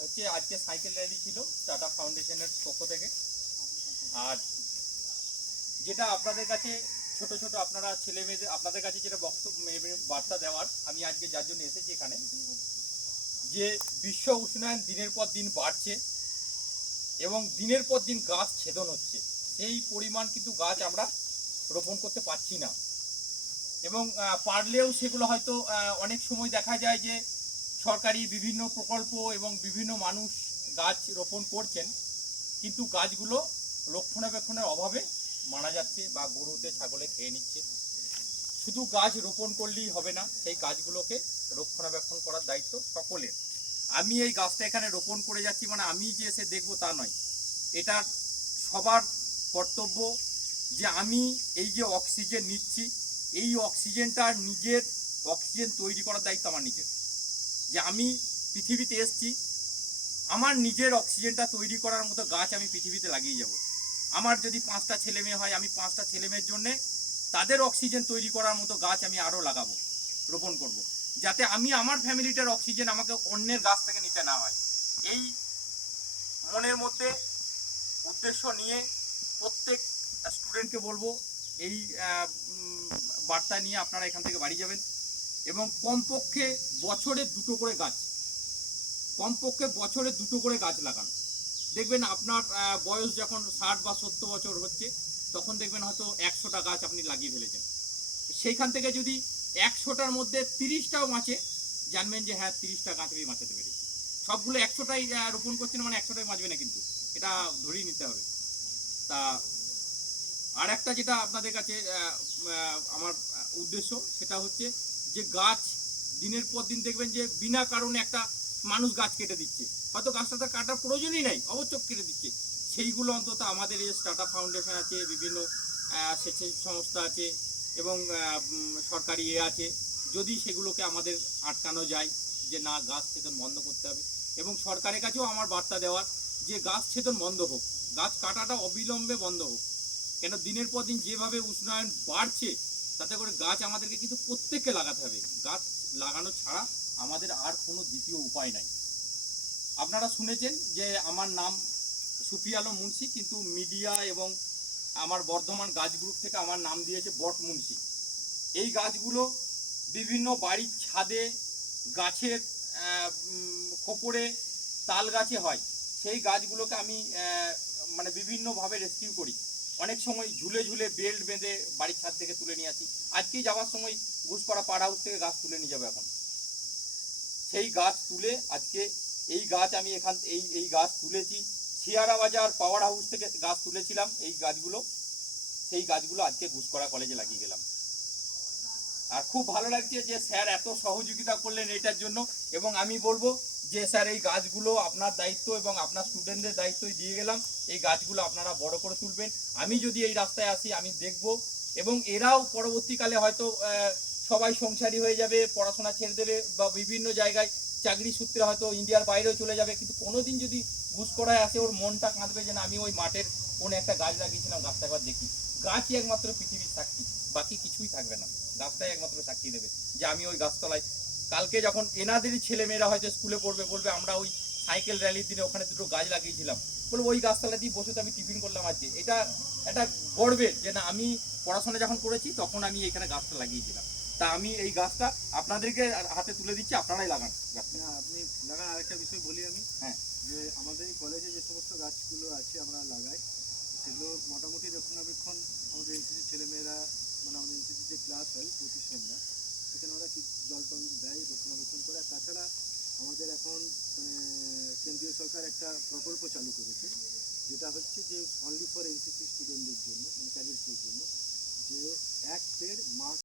হচ্ছে আজকে cycle rally ছিল টাটা ফাউন্ডেশনের পক্ষ থেকে। আর যেটা আপনাদের কাছে, ছোট ছোট আপনারা ছেলে মেয়েদের আপনাদের কাছে যেটা বক্তব্য বার্তা দেওয়ার, আমি আজকে যার জন্য এসেছি এখানে, যে বিশ্ব উষ্ণায়ন দিনের পর দিন বাড়ছে এবং দিনের পর দিন গাছ ছেদন হচ্ছে। সেই পরিমাণ কিন্তু গাছ আমরা রোপণ করতে পারছি না। এবং পারলেও সেগুলো হয়তো অনেক সময় দেখা যায় যে সরকারি বিভিন্ন প্রকল্প এবং বিভিন্ন মানুষ গাছ রোপণ করছেন, কিন্তু গাছগুলো রক্ষণাবেক্ষণের অভাবে মারা যাচ্ছে বা গরুতে ছাগলে খেয়ে নিচ্ছে। শুধু গাছ রোপণ করলেই হবে না, সেই গাছগুলোকে রক্ষণাবেক্ষণ করার দায়িত্ব সকলের। আমি এই গাছটা এখানে রোপণ করে যাচ্ছি মানে আমি যে এসে দেখব তা নয়। এটা সবার কর্তব্য যে আমি এই যে অক্সিজেন নিচ্ছি, এই অক্সিজেনটা নিজের অক্সিজেন তৈরি করার দায়িত্ব আমার নিজের। যে আমি পৃথিবীতে এসছি, আমার নিজের অক্সিজেনটা তৈরি করার মতো গাছ আমি পৃথিবীতে লাগিয়ে যাব। আমার যদি পাঁচটা ছেলে মেয়ে হয়, আমি পাঁচটা ছেলে মেয়ের জন্যে তাদের অক্সিজেন তৈরি করার মতো গাছ আমি আরও লাগাবো, রোপণ করব। যাতে আমি আমার ফ্যামিলিটার অক্সিজেন আমাকে অন্যের গাছ থেকে নিতে না হয়। এই মনের মধ্যে উদ্দেশ্য নিয়ে প্রত্যেক স্টুডেন্টকে বলব, এই বার্তা নিয়ে আপনারা এখান থেকে বাড়ি যাবেন। এবং কমপক্ষে বছরে দুটো করে গাছ। কমপক্ষে বছরে দুটো করে গাছ লাগান। দেখবেন আপনার বয়স যখন ষাট বা সত্তর বছর হচ্ছে, তখন দেখবেন হয়তো একশোটা গাছ আপনি লাগিয়ে ফেলেছেন। সেইখান থেকে যদি একশোটার মধ্যে তিরিশটাও বাঁচে, জানবেন যে হ্যাঁ তিরিশটা গাছ আমি বাঁচাতে পেরেছি। সবগুলো একশোটাই রোপণ করছেন মানে একশোটাই বাঁচবে না কিন্তু। এটা ধরেই নিতে হবে। তা আর একটা যেটা আপনাদের কাছে আমার উদ্দেশ্য, সেটা হচ্ছে যে গাছ দিনের পর দিন দেখবেন যে বিনা কারণে একটা মানুষ গাছ কেটে দিচ্ছে। হয়তো গাছটা তার কাটার প্রয়োজনই নাই, অবশ্য কেটে দিচ্ছে। সেইগুলো অন্তত আমাদের এই স্টার্টআপ ফাউন্ডেশন আছে, বিভিন্ন স্বেচ্ছাসেবী সংস্থা আছে এবং সরকারি এ আছে। যদি সেগুলোকে আমাদের আটকানো যায় যে না, গাছ ছেদন বন্ধ করতে হবে এবং সরকারের কাছেও আমার বার্তা দেওয়ার যে গাছ ছেদন বন্ধ হোক, গাছ কাটাটা অবিলম্বে বন্ধ হোক, কেন দিনের পর দিন যেভাবে উষ্ণায়ন বাড়ছে তাতে করে গাছ আমাদেরকে কিন্তু প্রত্যেককে লাগাতে হবে। গাছ লাগানো ছাড়া আমাদের আর কোনো দ্বিতীয় উপায় নাই। আপনারা শুনেছেন যে আমার নাম সুফি মুন্সি, কিন্তু মিডিয়া এবং আমার বর্ধমান গাছ গ্রুপ থেকে আমার নাম দিয়েছে বট মুন্সি। এই গাছগুলো বিভিন্ন বাড়ির ছাদে, গাছের খোপড়ে তাল গাছে হয়। সেই গাছগুলোকে আমি মানে বিভিন্নভাবে রেস্কিউ করি। অনেক সময় ঝুলে ঝুলে বেল্ট বেঁধে বাড়ির ছাদ থেকে তুলে নিয়ে আসি। আজকেই যাওয়ার সময় ঘুষপাড়া পাড়া হাউস থেকে গাছ তুলে নিয়ে যাবে এখন। সেই গাছ তুলে আজকে এই গাছ আমি এখান এই এই গাছ তুলেছি। শিয়ারা বাজার পাওয়ার হাউস থেকে গাছ তুলেছিলাম এই গাছগুলো। সেই গাছগুলো আজকে ঘুষকরা কলেজে লাগিয়ে গেলাম। আর খুব ভালো লাগছে যে স্যার এত সহযোগিতা করলেন এটার জন্য এবং আমি বলব যে স্যার, এই গাছগুলো আপনার দায়িত্ব এবং আপনার স্টুডেন্টদের দায়িত্বই দিয়ে গেলাম। এই গাছগুলো আপনারা বড় করে তুলবেন। আমি যদি এই রাস্তায় আসি, আমি দেখব এবং এরাও পরবর্তীকালে হয়তো সবাই সংসারী হয়ে যাবে, পড়াশোনা ছেড়ে দেবে বা বিভিন্ন জায়গায় চাকরি সূত্রে হয়তো ইন্ডিয়ার বাইরেও চলে যাবে। কিন্তু কোনোদিন যদি ঘুষ করায় আসে, ওর মনটা কাঁদবে যে না, আমি ওই মাঠের কোন একটা গাছ লাগিয়েছিলাম, গাছটা একবার দেখি। গাছই একমাত্র পৃথিবীর সাক্ষী বাকি কিছুই থাকবে না। গাছটাই একমাত্র সাক্ষী দেবে। যে আমি ওই গাছতলায় কালকে যখন এনাদেরই ছেলে মেয়েরা হয়তো স্কুলে পড়বে বলবে আমরা ওই সাইকেল র্যালির দিনে ওখানে দুটো গাছ লাগিয়েছিলাম। বলব ওই গাছতলাতেই বসে তো আমি টিফিন করলাম আজকে। এটা একটা গর্বের যে না আমি পড়াশোনা যখন করেছি তখন আমি এখানে গাছটা লাগিয়েছিলাম। তা আমি এই গাছটা আপনাদেরকে হাতে তুলে দিচ্ছি আপনারাই লাগান। গাছটা আপনি লাগান আরেকটা বিষয় বলি আমি। হ্যাঁ। যে আমাদের এই কলেজে যে সমস্ত গাছগুলো আছে আমরা লাগাই। সেগুলো মোটামুটি রক্ষণাবেক্ষণ আমাদের এনসিসি ছেলেমেয়েরা মানে আমাদের এনসিসি যে ক্লাস হয় প্রতি সন্ধ্যা সেখানে ওরা জল টল দেয়, রক্ষণাবেক্ষণ করে। আর তাছাড়া আমাদের এখন মানে কেন্দ্রীয় সরকার একটা প্রকল্প চালু করেছে, যেটা হচ্ছে যে অনলি ফর এনসিসি স্টুডেন্টদের জন্য মানে ক্যাডেটসদের জন্য, যে এক পেড় মাস